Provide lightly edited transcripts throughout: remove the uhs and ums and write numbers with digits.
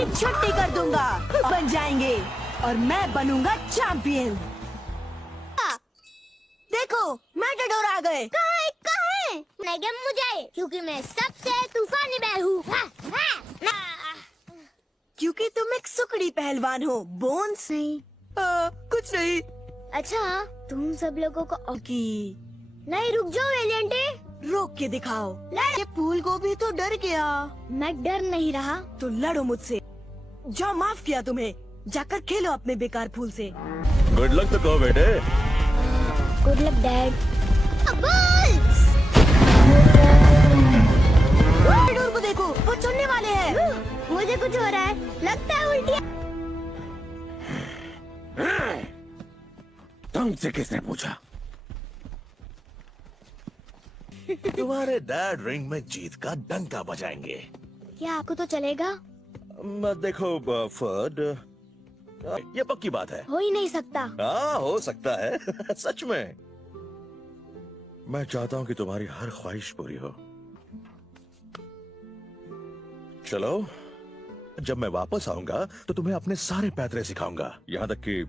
की छुट्टी कर दूंगा, बन जाएंगे और मैं बनूंगा चैंपियन। देखो मैटाडोर आ गए। कहाँ है? मुझे क्योंकि मैं सबसे तूफानी बैल हूँ। क्योंकि तुम एक सुकड़ी पहलवान हो। बोन्स नहीं। कुछ नहीं। अच्छा तुम सब लोगों को की नहीं, रुक जाओ एलियंटे, रोक के दिखाओ। ये फूल गोभी तो डर गया। मैं डर नहीं रहा। तो लड़ो मुझसे। जो माफ किया तुम्हें, जाकर खेलो अपने बेकार फूल से। गुड लक तो कहो बेटे। Good luck dad. Balls! Matador को देखो, वो चुनने वाले हैं। मुझे कुछ हो रहा है, लगता है उल्टी। तुमसे किसने पूछा? तुम्हारे डैड रिंग में जीत का डंका बजाएंगे। क्या आपको तो चलेगा? देखो फर्ड, ये पक्की बात है। हो ही नहीं सकता। हाँ हो सकता है। सच में मैं चाहता हूँ कि तुम्हारी हर ख्वाहिश पूरी हो। चलो, जब मैं वापस आऊंगा तो तुम्हें अपने सारे पैतरे सिखाऊंगा, यहाँ तक कि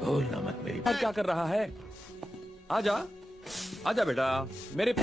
भूलना मत मेरी। और क्या कर रहा है? आजा, आजा बेटा मेरे।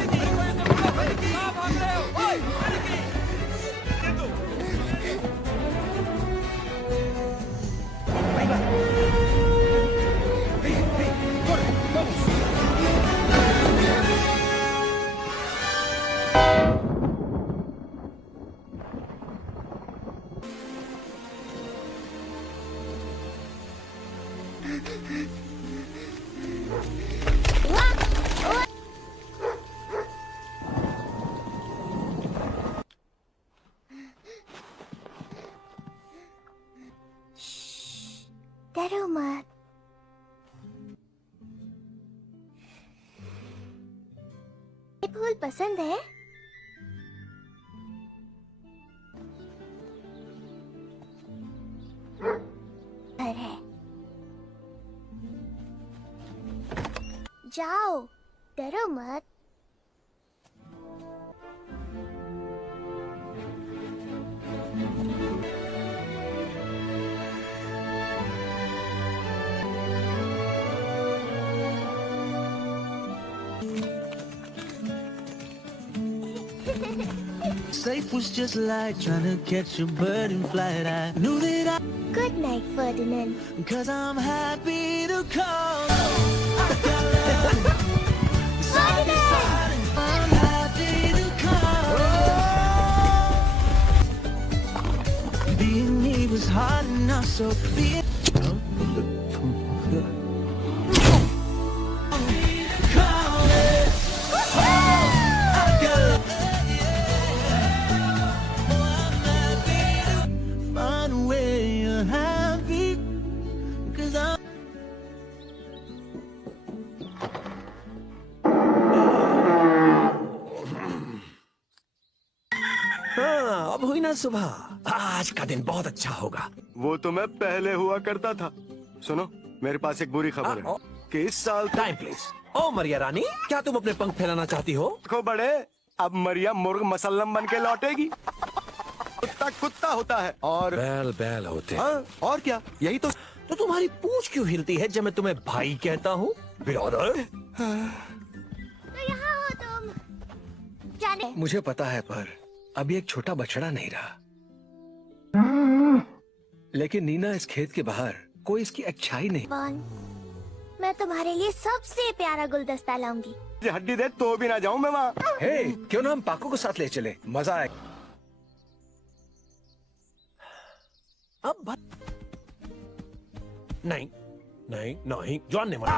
डरो मत। ये फूल पसंद है? घर है। जाओ, डरो मत। Safe was just like trying to catch a bird in flight. I knew that Good night, Ferdinand. cause I'm happy to call. Ferdinand! I'm happy to call. Being me was hard enough, so being find a way you're happy, cause I'm हाँ, अब हुई ना सुबह। आज का दिन बहुत अच्छा होगा। वो तो मैं पहले हुआ करता था। सुनो, मेरे पास एक बुरी खबर है कि इस साल टाइम प्लीज। ओ मरिया रानी, क्या तुम अपने पंख फैलाना चाहती हो? देखो बड़े, अब मरिया मुर्ग मसल्लम बन के लौटेगी। कुत्ता कुत्ता होता है और बैल बैल होते। हाँ, और क्या, यही तो। तो तुम्हारी पूंछ क्यों हिलती है जब मैं तुम्हें भाई कहता हूँ? बिरादर। तो यहाँ हो तुम। जाने। मुझे पता है, पर अभी एक छोटा बछड़ा नहीं रहा। लेकिन नीना, इस खेत के बाहर कोई इसकी अच्छाई नहीं। मैं तुम्हारे लिए सबसे प्यारा गुलदस्ता लाऊंगी। ये हड्डी दे तो भी ना जाऊं मैं वहाँ। हे, क्यों ना हम पाको को साथ ले चले, मजा आए। अब नहीं नहीं नहीं, जानने वाला।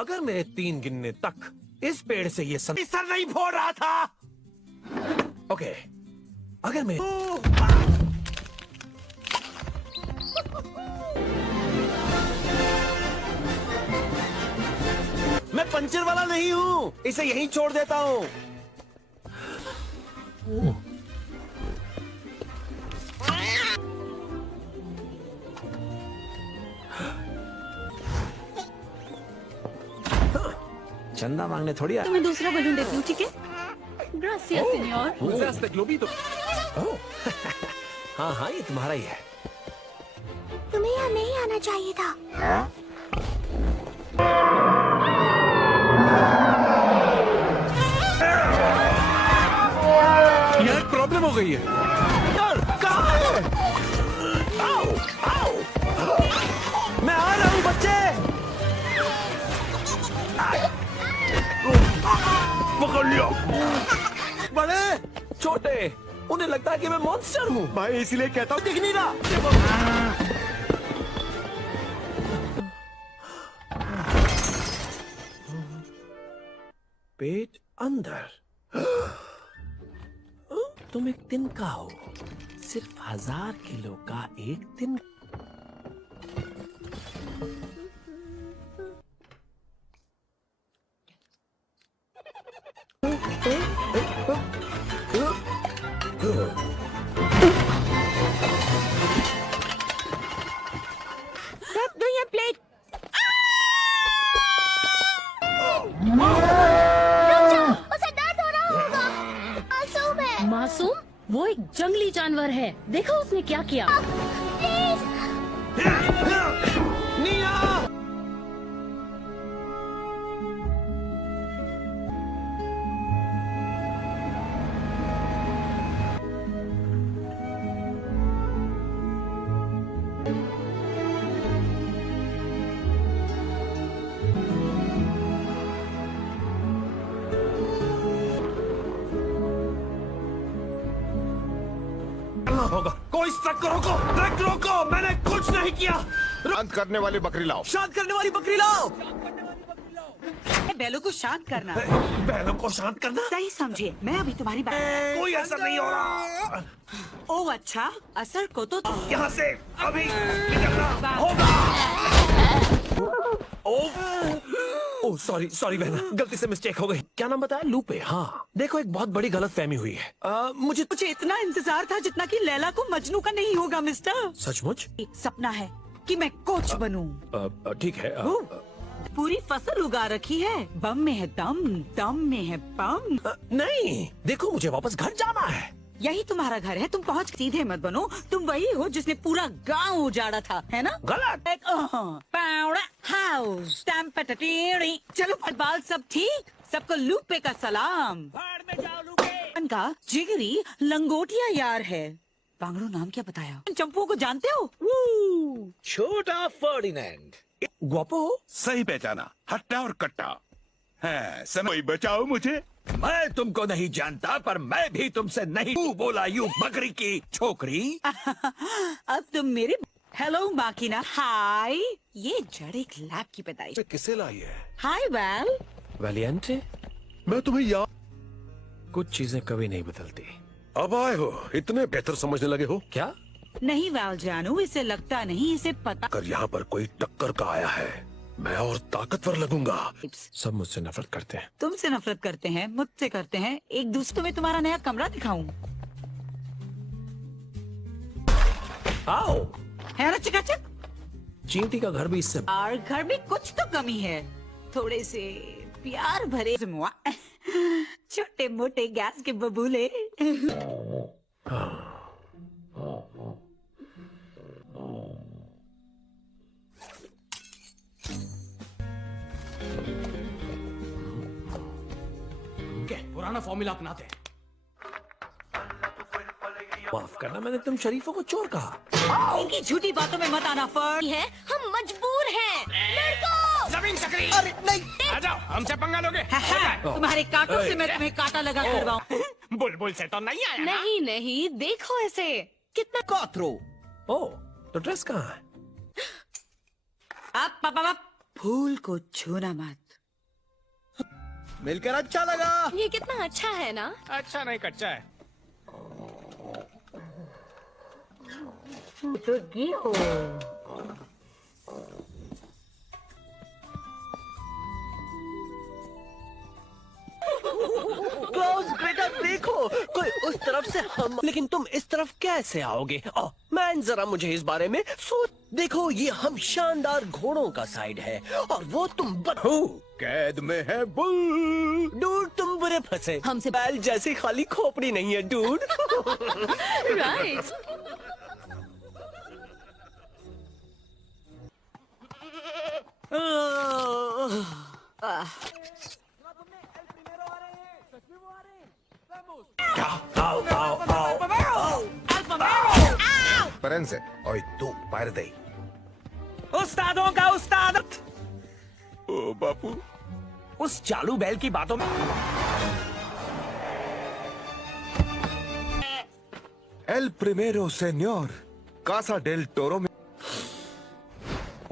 अगर मेरे 3 गिनने तक इस पेड़ से ये सर नहीं फोड़ रहा था। ओके, अगर मैं पंचर वाला नहीं हूँ, इसे यहीं छोड़ देता हूँ। चंदा मांगने थोड़ी आया। मैं दूसरा बलून देती हूँ, ठीक है? Gracious senior. हाँ हाँ, ये तुम्हारा ही है। तुम्हें यहाँ नहीं आना चाहिए था। यार प्रॉब्लम हो गई है। यार कहाँ है? आओ, आओ। मैं आ रहा हूँ बच्चे। पकड़ लिया। बड़े छोटे, उन्हें लगता है कि मैं मॉन्स्टर हूँ। भाई इसलिए कहता हूँ, दिख नहीं रहा। पेट अंदर। तुम एक दिन का हो, सिर्फ 1000 किलो का एक दिन। रख दो ये प्लेट। उसे दर्द हो रहा होगा। मासूम है। मासूम? वो एक जंगली जानवर है, देखो उसने क्या किया। प्लीज। निया! होगा। कोई इस ट्रक को रोको, ट्रक रोको, मैंने कुछ नहीं किया। शांत करने वाली बकरी लाओ। शांत करने वाली बकरी लाओ। बैलों को शांत करना। बैलों को शांत करना? सही समझिए, मैं अभी तुम्हारी बात। कोई असर नहीं हो रहा। ओ अच्छा, असर को तो यहाँ से अभी निकलना होगा। ओह सॉरी सॉरी बहना, गलती से मिस्टेक हो गई। क्या नाम बताया? लूपे। हाँ देखो, एक बहुत बड़ी गलत फहमी हुई है। मुझे इतना इंतजार था जितना कि लैला को मजनू का नहीं होगा मिस्टर। सचमुच सपना है कि मैं कोच बनूं। ठीक है। पूरी फसल उगा रखी है, बम में है दम, दम में है बम। नहीं देखो, मुझे वापस घर जाना है। यही तुम्हारा घर है, तुम पहुँच सीधे मत बनो। तुम वही हो जिसने पूरा गांव उजाड़ा था, है ना? गलत। पावड़ा हाउस चलो बाल सब ठीक, सबको लूपे का सलाम। का जिगरी लंगोटिया यार है। बांगड़ू नाम क्या बताया? चंपू को जानते हो? छोटा फर्डिनेंड। ग्वापो? सही पहचाना, हट्टा और कट्टा है। समय बचाओ मुझे। मैं तुमको नहीं जानता, पर मैं भी तुमसे नहीं। तू बोला यू बकरी की छोकरी। अब तुम मेरे हेलो माकिना। हाय, ये जड़ एक लैब की पैदाइश। किसे लाई है? हाय वेल। वैलिएंटे, मैं तुम्हें याद। कुछ चीजें कभी नहीं बदलती। अब आए हो, इतने बेहतर समझने लगे हो। क्या? नहीं वेल जानू, इसे लगता नहीं, इसे पता। अगर यहाँ पर कोई टक्कर का आया है, मैं और ताकतवर लगूंगा। सब मुझसे नफरत करते हैं। तुमसे नफरत करते हैं, मुझसे करते हैं। एक दूसरे में तुम्हारा नया कमरा दिखाऊं? आओ। है ना चकाचक? चींटी का घर भी इससे। और घर में कुछ तो कमी है, थोड़े से प्यार भरे छोटे मोटे गैस के बबूले। पुराना फॉर्मूला अपनाते हैं। माफ करना, मैंने तुम शरीफों को चोर कहा। इनकी झूठी बातों में मत आना फर्ड। है, हम मजबूर हैं। लड़को। जमीन सकरी। अरे नहीं, आ जाओ, हमसे पंगा लोगे। तुम्हारे कांटों से मैं तुम्हें कांटा लगा करवाऊं। बुलबुल से तो नहीं आया ना? नहीं नहीं, देखो ऐसे कितना। काथरो। ओ, तो ड्रेस कहाँ है? अब पापा फूल को छूना मत। मिलकर अच्छा लगा। ये कितना अच्छा है ना? अच्छा नहीं, कच्चा है। तो ये हो क्लॉस, बेटा देखो, कोई उस तरफ से हम, लेकिन तुम इस तरफ कैसे आओगे? ओह मैन, जरा मुझे इस बारे में सोच। देखो, ये हम शानदार घोड़ों का साइड है और वो तुम कैद में है बुल। डूड, तुम बुरे फंसे। हमसे बैल जैसी खाली खोपड़ी नहीं है dude. Right. Espérense, hoy tú, perde. उस्तादों का उस्ताद। ओ बापू, उस चालू बैल की बातों में एल प्रिमेरो सेन्योर, कासा डेल टोरो में।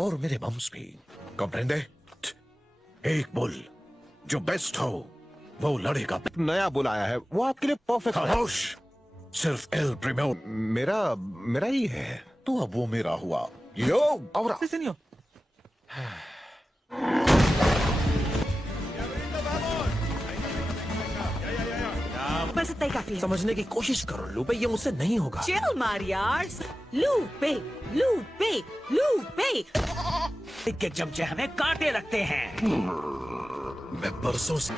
और मेरे बम्स भी, कॉम्प्रेंडे? एक बुल जो बेस्ट हो वो लड़ेगा। नया बुल आया है, वो आपके लिए परफेक्ट है। खामोश, सिर्फ एल प्रीमियो। मेरा मेरा ही है। तो अब वो मेरा हुआ। यो और बस इतना ही काफी है। समझने की कोशिश करो लूपे, ये मुझसे नहीं होगा। चिल मार यार। लूपे लूपे लूपे के चमचे हमें काटे रखते हैं। मैं बरसों से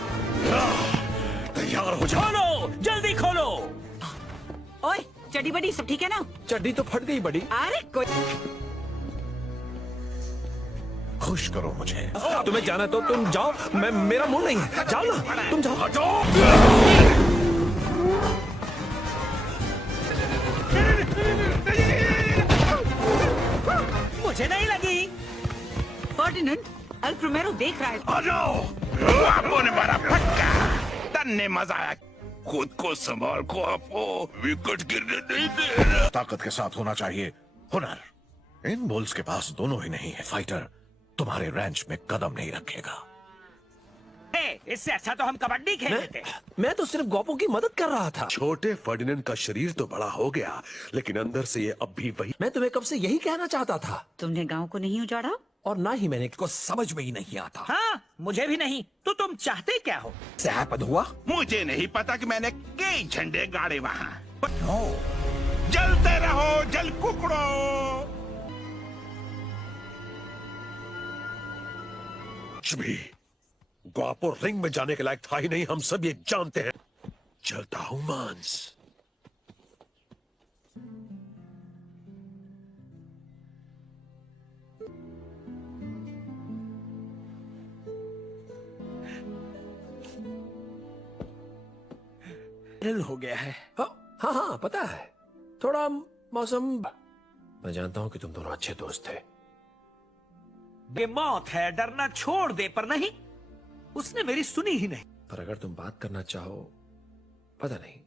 तैयार हो जा। खोलो, जल्दी खोलो। ओए, चड्डी बडी सब ठीक है ना? चड्डी तो फट गई बड़ी। अरे कोई खुश करो मुझे। तुम्हें जाना तो तुम जाओ, मैं, मेरा मुंह नहीं है। जाओ ना, तुम जाओ। मुझे नहीं लगी। फर्डिनेंड, एल प्रीमेरो देख रहा है। आ जाओ। आपो ने मारा फटका, तन्ने मजा आया। खुद को संभाल को आपो, विकेट गिरने नहीं दे रहा। ताकत के साथ होना चाहिए हुनर। इन बुल्स के पास दोनों ही नहीं है। फाइटर तुम्हारे रैंच में कदम नहीं रखेगा। इससे अच्छा तो हम कबड्डी खेल लेते। मैं तो सिर्फ गोपो की मदद कर रहा था। छोटे फर्डिनेंड का शरीर तो बड़ा हो गया, लेकिन अंदर से ये अब भी वही। मैं तुम्हें कब से यही कहना चाहता था, तुमने गांव को नहीं उजाड़ा और ना ही मैंने को समझ में ही नहीं आता। हाँ, मुझे भी नहीं। तो तुम चाहते क्या हो? सैपद हुआ। मुझे नहीं पता कि मैंने कई झंडे गाड़े वहाँ। जलते रहो, जल कुकड़ो। कुछ भी ग्वापो रिंग में जाने के लायक था ही नहीं, हम सब ये जानते हैं। चलता हूं मांस। हो गया है। हाँ हाँ पता है, थोड़ा मौसम। मैं जानता हूँ कि तुम दोनों अच्छे दोस्त थे। बेमौत है, डरना छोड़ दे। पर नहीं, उसने मेरी सुनी ही नहीं। पर अगर तुम बात करना चाहो, पता नहीं,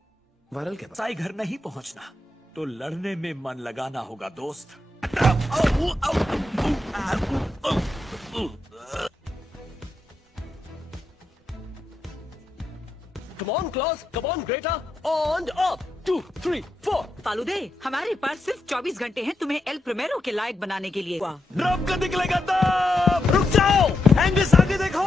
वायरल के साई घर नहीं पहुंचना तो लड़ने में मन लगाना होगा दोस्त। Come on, Klaus. Come on, Greta. And up. 2, 3, 4. फालूदे, हमारे पास सिर्फ 24 घंटे हैं तुम्हें एल प्रीमेरो के लायक बनाने के लिए। ड्रॉप कर निकलेगा तब। रुक जाओ, एंगस आगे देखो।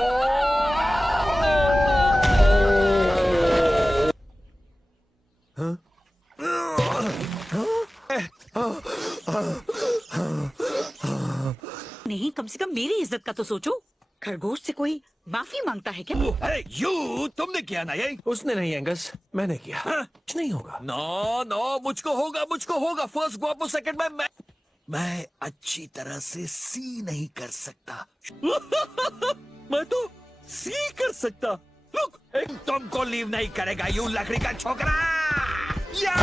नहीं, कम से कम मेरी इज्जत का तो सोचो। खरगोश से कोई माफी मांगता है क्या? अरे यू, तुमने किया ना ये? उसने नहीं एंगस, मैंने किया। कुछ नहीं होगा। नो नो, मुझको होगा। फर्स्ट ग्वापो, सेकंड में मैं अच्छी तरह से सी नहीं कर सकता। मैं तो सी कर सकता। लुक, तुमको लीव नहीं करेगा यू लकड़ी का छोकरा। या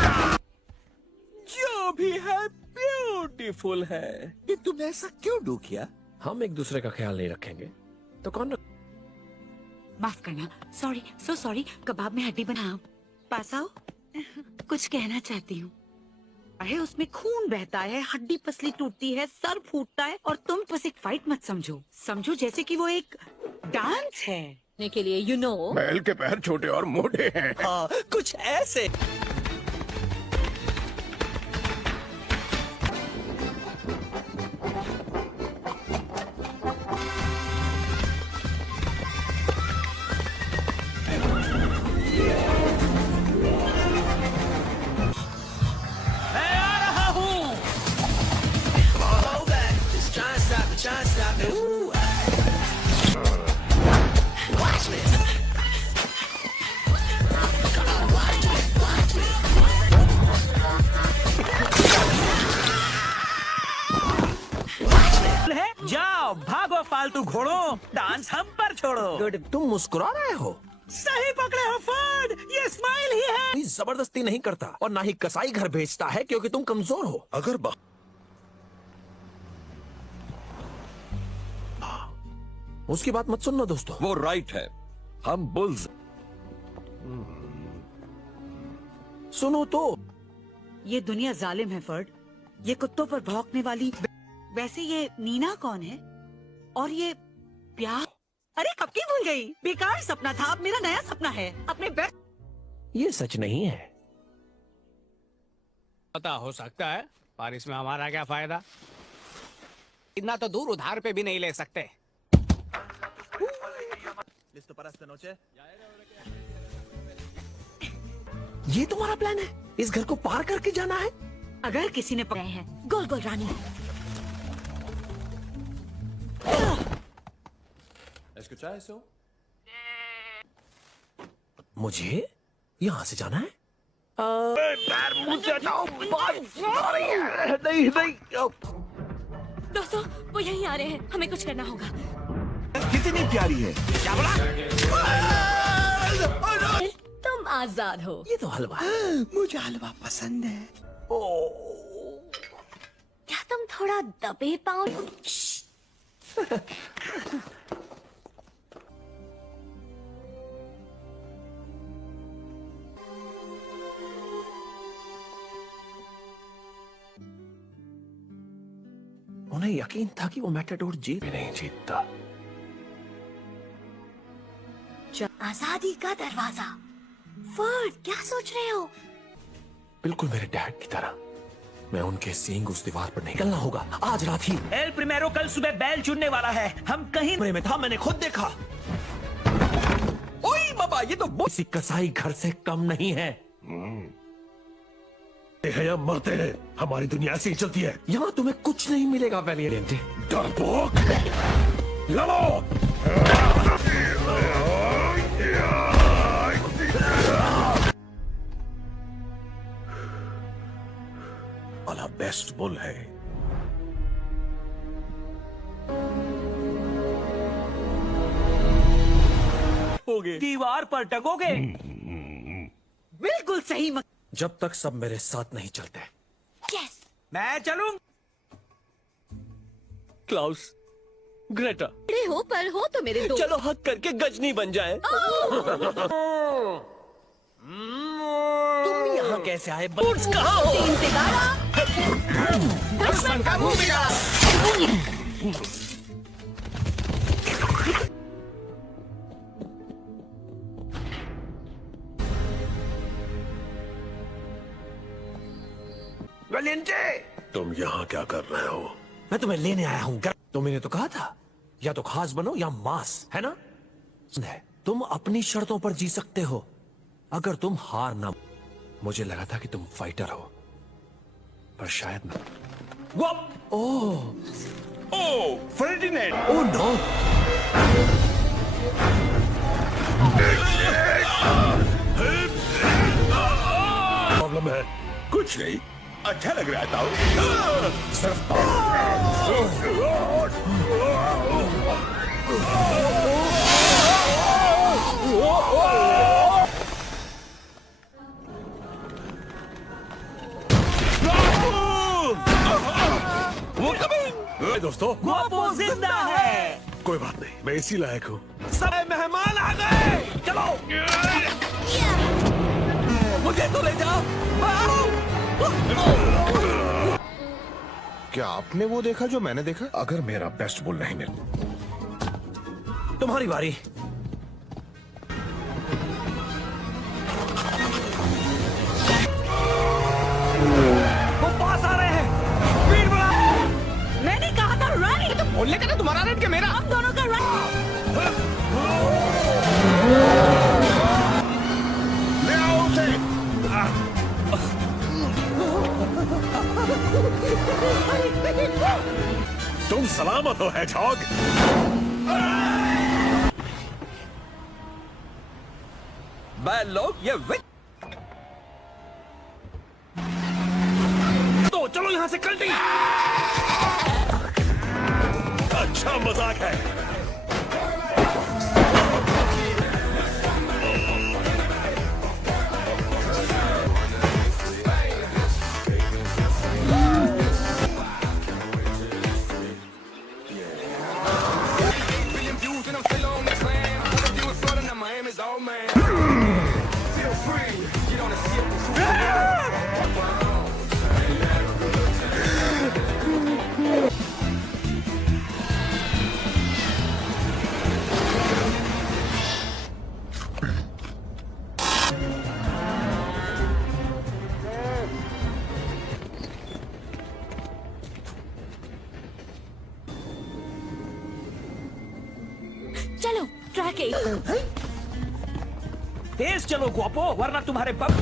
जो भी है ब्यूटीफुल है। ये तुमने ऐसा क्यों डू किया? हम एक दूसरे का ख्याल नहीं रखेंगे तो कौन माफ करना। Sorry, so sorry. कबाब में हड्डी बनाओ। पास आओ। कुछ कहना चाहती हूँ। अरे उसमें खून बहता है, हड्डी पसली टूटती है, सर फूटता है, और तुम बस एक फाइट मत समझो जैसे कि वो एक डांस है। के लिए यू नो। बैल के पैर छोटे और मोटे हैं। हाँ, कुछ ऐसे। हो? गुड। तुम मुस्कुरा रहे हो? सही पकड़े हो फर्ड, ये स्माइल ही है। कोई जबरदस्ती नहीं करता और ना ही कसाई घर भेजता है क्योंकि तुम कमजोर हो। अगर उसकी बात मत सुनना दोस्तों। वो राइट है, हम बुल्स। सुनो तो। ये दुनिया जालिम है फर्ड, ये कुत्तों पर भौंकने वाली। वैसे ये नीना कौन है? और ये प्यार? अरे कब की भूल गई, बेकार सपना था, अब मेरा नया सपना है अपने बेस्ट। ये सच नहीं है। पता हो सकता है, पर इसमें हमारा क्या फायदा? इतना तो दूर उधार पे भी नहीं ले सकते। ये तुम्हारा प्लान है? इस घर को पार करके जाना है? अगर किसी ने पकड़े हैं गोल गोल रानी। मुझे यहाँ से जाना है? नहीं नहीं। दोस्तों वो यहीं आ रहे हैं, हमें कुछ करना होगा। कितनी प्यारी है। तुम आजाद हो। ये तो हलवा है। मुझे हलवा पसंद है। क्या तुम थोड़ा दबे पाओ? उन्हें यकीन था कि वो मैटाडोर जीत नहीं जीतता। आजादी का दरवाजा। फर्ड क्या सोच रहे हो? बिल्कुल मेरे डैड की तरह। मैं उनके सींग उस दीवार पर निकलना होगा आज रात ही। एल प्रिमेरो कल सुबह बैल चुनने वाला है। हम कहीं में था, मैंने खुद देखा। ओए बाबा, ये तो किसी कसाई घर से कम नहीं है। या मरते हैं, हमारी दुनिया ऐसी ही चलती है। यहाँ तुम्हें कुछ नहीं मिलेगा वैलियंट। डरपोक, लड़ो। वाला बेस्ट बुल है। दीवार पर टकोगे। बिल्कुल सही जब तक सब मेरे साथ नहीं चलते। यस। मैं चलूं। क्लाउस, ग्रेटा, बड़े हो पर हो तो मेरे दोस्त। चलो हक करके गजनी बन जाए। तुम यहाँ कैसे आए? बूट्स कहाँ हो? दुश्मन का मुंह मिला। वैलेंटे, तुम यहाँ क्या कर रहे हो? मैं तुम्हें लेने आया हूँ। तुमने तो कहा था या तो खास बनो या मांस, है ना? तुम अपनी शर्तों पर जी सकते हो अगर तुम हार ना। मुझे लगा था कि तुम फाइटर हो, पर शायद ना। Oh Ferdinand. Oh no. Problem है? कुछ नहीं, अच्छा लग रहा था। दोस्तों, वो जिंदा है। कोई बात नहीं, मैं इसी लायक हूँ। सब मेहमान आ गए। चलो मुझे तो ले जाओ। क्या आपने वो देखा जो मैंने देखा? अगर मेरा बेस्ट बुल नहीं मिला। तुम्हारी बारी। वो पास आ रहे हैं। स्पीड बढ़ा। मैंने कहा था रानी। तो बोलने का ना तुम्हारा रेट क्या मेरा? हम दोनों का रानी। ले आओ उसे। तुम सलामत हो हेडहॉग। बैल लोग ये तो चलो यहाँ से कल्टी। अच्छा मजाक है। ट्रैक 8। तेज चलो गुआपो, वरना तुम्हारे बम।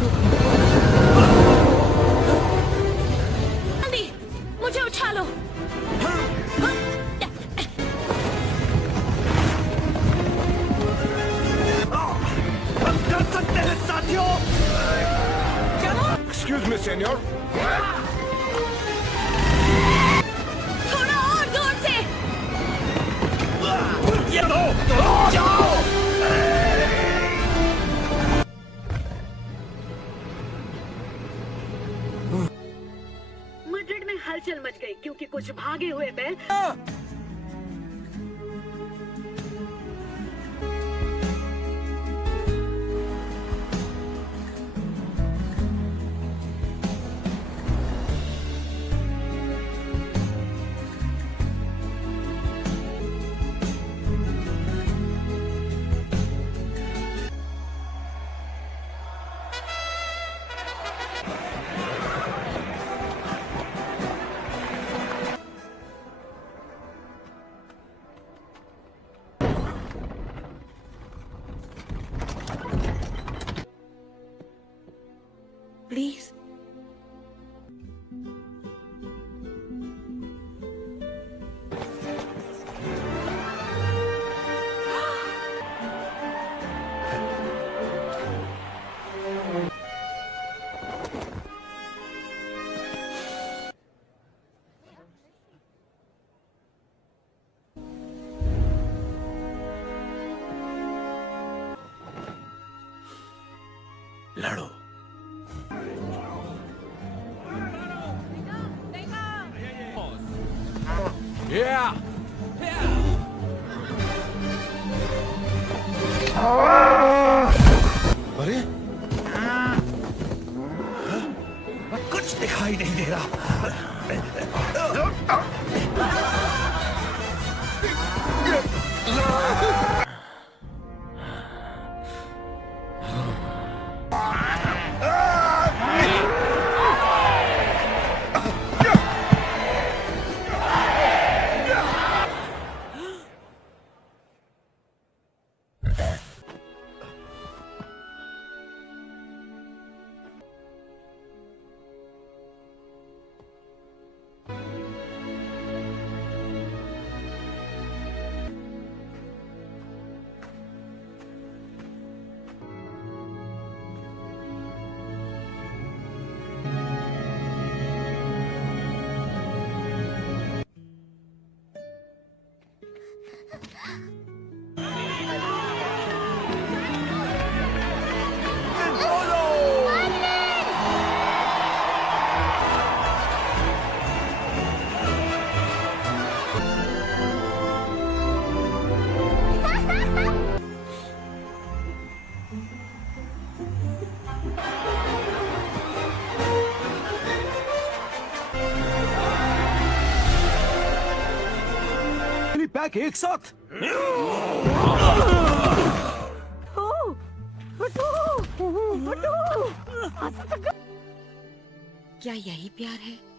जल्दी मुझे उठा लो। हम कर सकते हैं साथियों। Excuse me senior. थोड़ा और जोर से। ये लो, जाओ। मड्रिड में हलचल मच गई क्योंकि कुछ भागे हुए बैल प्लीज। लड़ो। Yeah. अरे कुछ दिखाई नहीं दे रहा। पैक एक साथ। क्या यही प्यार है?